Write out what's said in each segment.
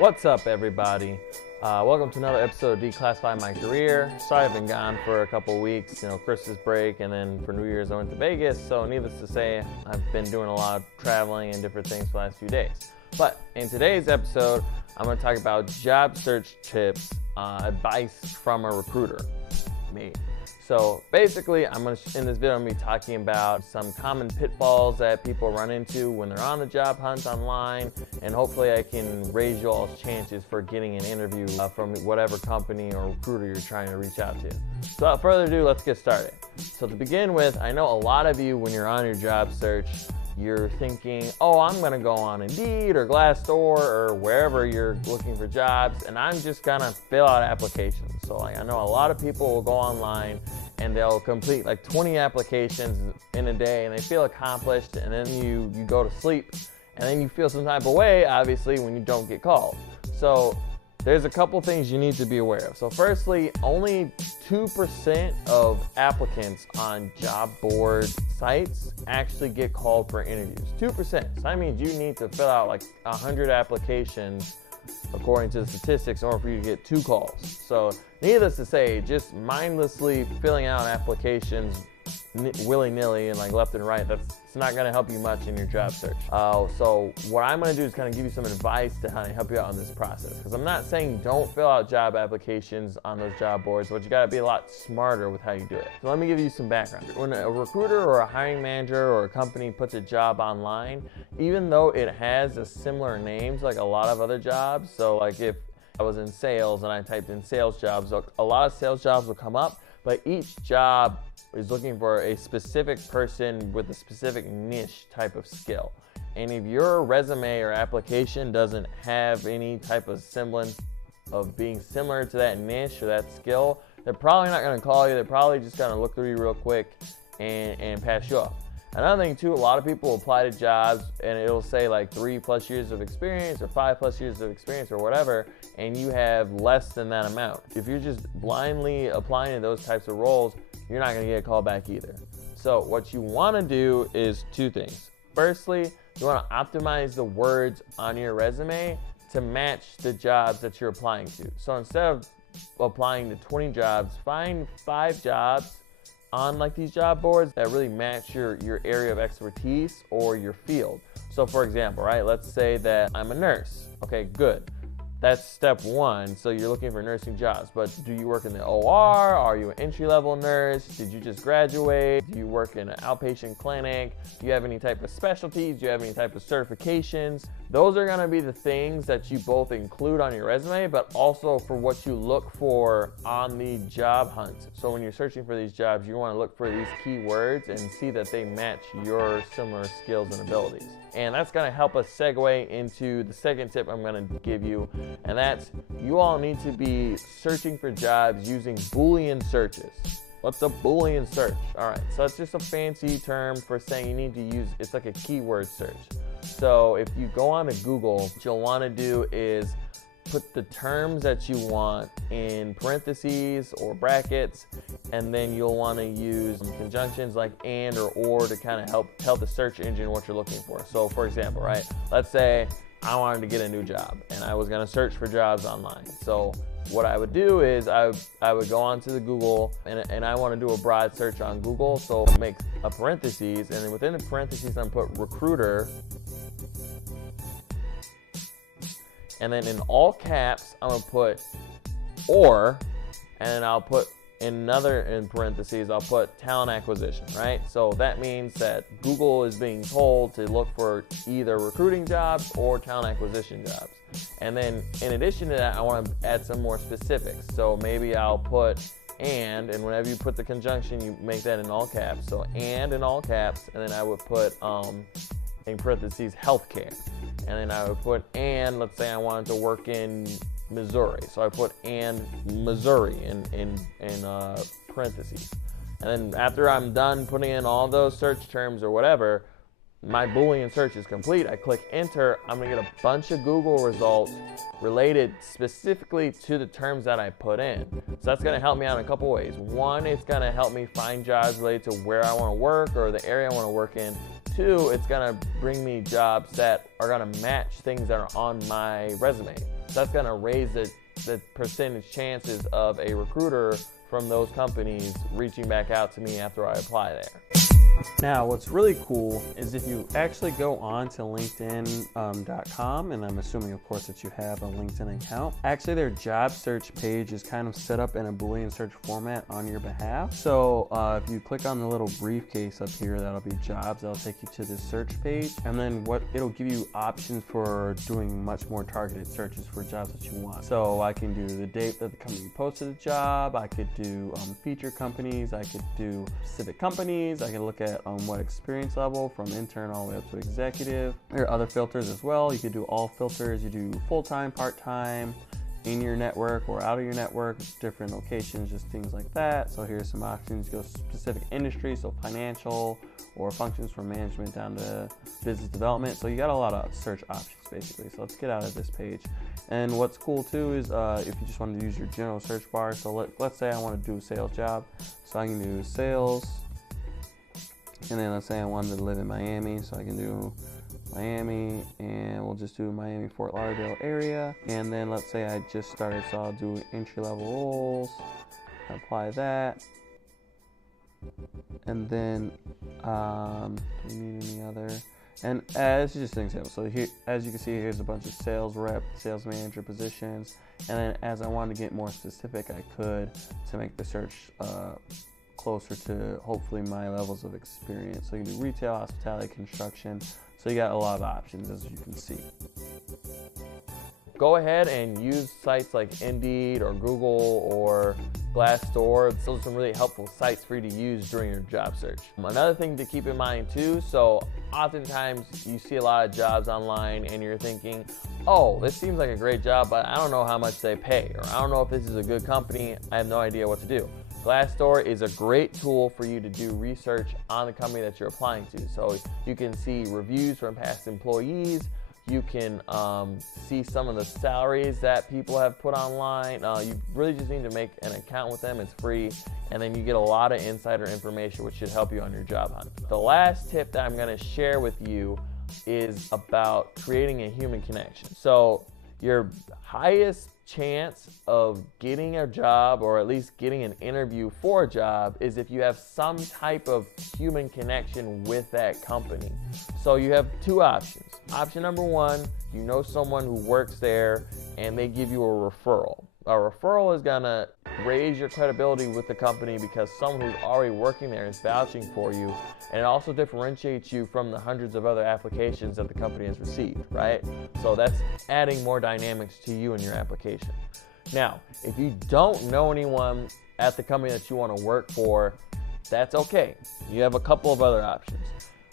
What's up, everybody? Welcome to another episode of Declassify My Career. Sorry I've been gone for a couple weeks, Christmas break, and then for New Year's I went to Vegas, so needless to say, I've been doing a lot of traveling and different things for the last few days. But in today's episode, I'm going to talk about job search tips, advice from a recruiter, me. So basically, in this video, I'm going to be talking about some common pitfalls that people run into when they're on the job hunt online, and hopefully I can raise you all's chances for getting an interview from whatever company or recruiter you're trying to reach out to. So without further ado, let's get started. So to begin with, I know a lot of you, when you're on your job search, you're thinking, oh, I'm going to go on Indeed or Glassdoor or wherever you're looking for jobs, and I'm just going to fill out applications. So I know a lot of people will go online and they'll complete like 20 applications in a day and they feel accomplished, and then you go to sleep and then you feel some type of way, obviously, when you don't get called. So there's a couple things you need to be aware of. So firstly, only 2% of applicants on job board sites actually get called for interviews. 2%. So that means you need to fill out like 100 applications according to the statistics in order for you to get 2 calls. So needless to say, just mindlessly filling out applications willy-nilly and like left and right, it's not going to help you much in your job search. So what I'm going to do is kind of give you some advice to kind of help you out in this process, because I'm not saying don't fill out job applications on those job boards, but you got to be a lot smarter with how you do it. So let me give you some background. When a recruiter or a hiring manager or a company puts a job online, even though it has a similar names like a lot of other jobs, so like if I was in sales and I typed in sales jobs, a lot of sales jobs will come up, but each job is looking for a specific person with a specific niche type of skill. And if your resume or application doesn't have any type of semblance of being similar to that niche or that skill, they're probably not going to call you. They're probably just going to look through you real quick and pass you up. Another thing too, a lot of people apply to jobs and it'll say like 3+ years of experience or 5+ years of experience or whatever, and you have less than that amount. If you're just blindly applying to those types of roles, you're not going to get a call back either. So what you want to do is 2 things. Firstly, you want to optimize the words on your resume to match the jobs that you're applying to. So instead of applying to 20 jobs, find 5 jobs on like these job boards that really match your area of expertise or your field. So for example, right, let's say that I'm a nurse. Okay, good. That's step 1. So you're looking for nursing jobs, but do you work in the OR? Are you an entry-level nurse? Did you just graduate? Do you work in an outpatient clinic? Do you have any type of specialties? Do you have any type of certifications? Those are gonna be the things that you both include on your resume, but also for what you look for on the job hunt. So when you're searching for these jobs, you wanna look for these keywords and see that they match your similar skills and abilities. And that's gonna help us segue into the second tip I'm gonna give you, and that's you all need to be searching for jobs using Boolean searches. What's a Boolean search? All right, so it's just a fancy term for saying you need to use, it's like a keyword search. So if you go on to Google, what you'll wanna do is put the terms that you want in parentheses or brackets, and then you'll want to use conjunctions like and or to kind of help tell the search engine what you're looking for. So for example, right, let's say I wanted to get a new job and I was going to search for jobs online. So what I would do is I would go onto the Google and I want to do a broad search on Google. So I'll make a parentheses, and then within the parentheses I'm put recruiter. And then in all caps, I'm gonna put or, and then I'll put another in parentheses, I'll put talent acquisition, right? So that means that Google is being told to look for either recruiting jobs or talent acquisition jobs. And then in addition to that, I wanna add some more specifics. So maybe I'll put and whenever you put the conjunction, you make that in all caps. So and in all caps, and then I would put in parentheses healthcare, and then I would put and let's say I wanted to work in Missouri, so I put and Missouri in parentheses, and then after I'm done putting in all those search terms or whatever, my Boolean search is complete. I click enter. I'm gonna get a bunch of Google results related specifically to the terms that I put in. So that's gonna help me out in a couple ways. One, it's gonna help me find jobs related to where I wanna work or the area I wanna work in. 2, it's gonna bring me jobs that are gonna match things that are on my resume. that's gonna raise the percentage chances of a recruiter from those companies reaching back out to me after I apply there. Now, what's really cool is if you actually go on to LinkedIn.com, and I'm assuming, of course, that you have a LinkedIn account, actually their job search page is kind of set up in a Boolean search format on your behalf. So if you click on the little briefcase up here, that'll be jobs, that'll take you to this search page, and then it'll give you options for doing much more targeted searches for jobs that you want. So I can do the date that the company posted a job, I could do feature companies, I could do specific companies, I can look at what experience level from intern all the way up to executive. There are other filters as well. You could do all filters. You do full-time, part-time, in your network or out of your network, different locations, just things like that. So here's some options. Go specific industry, so financial or functions from management down to business development. So you got a lot of search options basically. So let's get out of this page. And what's cool too is if you just want to use your general search bar. So let's say I want to do a sales job. So I can do sales. And then let's say I wanted to live in Miami, so I can do Miami, and we'll just do Miami, Fort Lauderdale area. And then let's say I just started, so I'll do entry-level roles, apply that. And then, do we need any other? And as just an example, so here, as you can see, here's a bunch of sales rep, sales manager positions. And then as I wanted to get more specific, I could, to make the search closer to hopefully my levels of experience. So you can do retail, hospitality, construction. So you got a lot of options, as you can see. Go ahead and use sites like Indeed or Google or Glassdoor. Those are some really helpful sites for you to use during your job search. Another thing to keep in mind too, so oftentimes you see a lot of jobs online and you're thinking, oh, this seems like a great job, but I don't know how much they pay, or I don't know if this is a good company. I have no idea what to do. Glassdoor is a great tool for you to do research on the company that you're applying to. So you can see reviews from past employees. You can see some of the salaries that people have put online. You really just need to make an account with them. It's free. And then you get a lot of insider information, which should help you on your job hunt. The last tip that I'm going to share with you is about creating a human connection. So your highest chance of getting a job, or at least getting an interview for a job, is if you have some type of human connection with that company. So you have two options. Option number one, you know someone who works there and they give you a referral. A referral is gonna raise your credibility with the company because someone who's already working there is vouching for you, and it also differentiates you from the hundreds of other applications that the company has received, right? So that's adding more dynamics to you and your application. Now, if you don't know anyone at the company that you want to work for, that's okay. You have a couple of other options.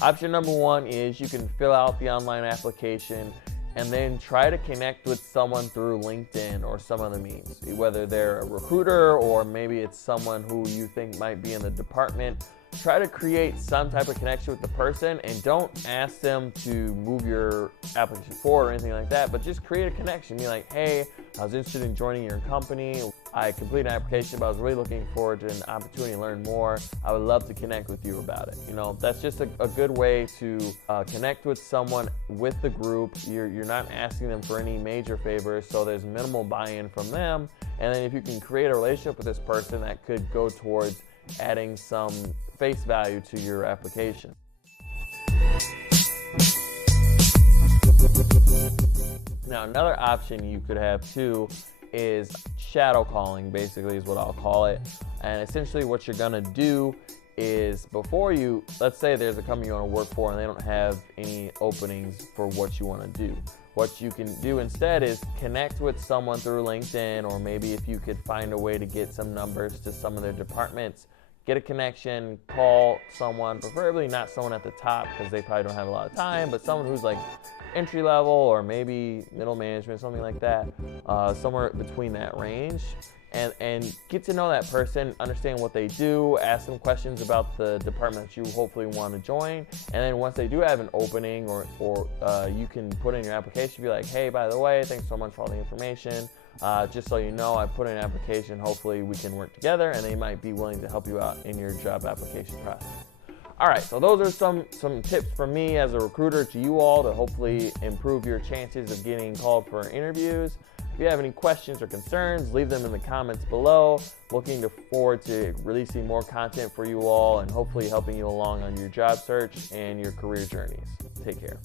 Option number one is you can fill out the online application and then try to connect with someone through LinkedIn or some other means, whether they're a recruiter or maybe it's someone who you think might be in the department. Try to create some type of connection with the person, and don't ask them to move your application forward or anything like that, but just create a connection. Be like, hey, I was interested in joining your company. I completed an application, but I was really looking forward to an opportunity to learn more. I would love to connect with you about it. You know, that's just a good way to connect with someone with the group. You're not asking them for any major favors, so there's minimal buy-in from them. And then if you can create a relationship with this person, that could go towards adding some face value to your application. Now, another option you could have too is shadow calling, basically is what I'll call it. And essentially what you're gonna do is, before you, let's say there's a company you want to work for and they don't have any openings for what you want to do. What you can do instead is connect with someone through LinkedIn, or maybe if you could find a way to get some numbers to some of their departments, get a connection, call someone, preferably not someone at the top because they probably don't have a lot of time, but someone who's like entry level or maybe middle management, something like that, somewhere between that range. And get to know that person, understand what they do, ask them questions about the department that you hopefully want to join. And then once they do have an opening, or you can put in your application, be like, hey, by the way, thanks so much for all the information. Just so you know, I put in an application, hopefully we can work together, and they might be willing to help you out in your job application process. All right, so those are some tips from me as a recruiter to you all to hopefully improve your chances of getting called for interviews. If you have any questions or concerns, leave them in the comments below. Looking forward to releasing more content for you all and hopefully helping you along on your job search and your career journeys. Take care.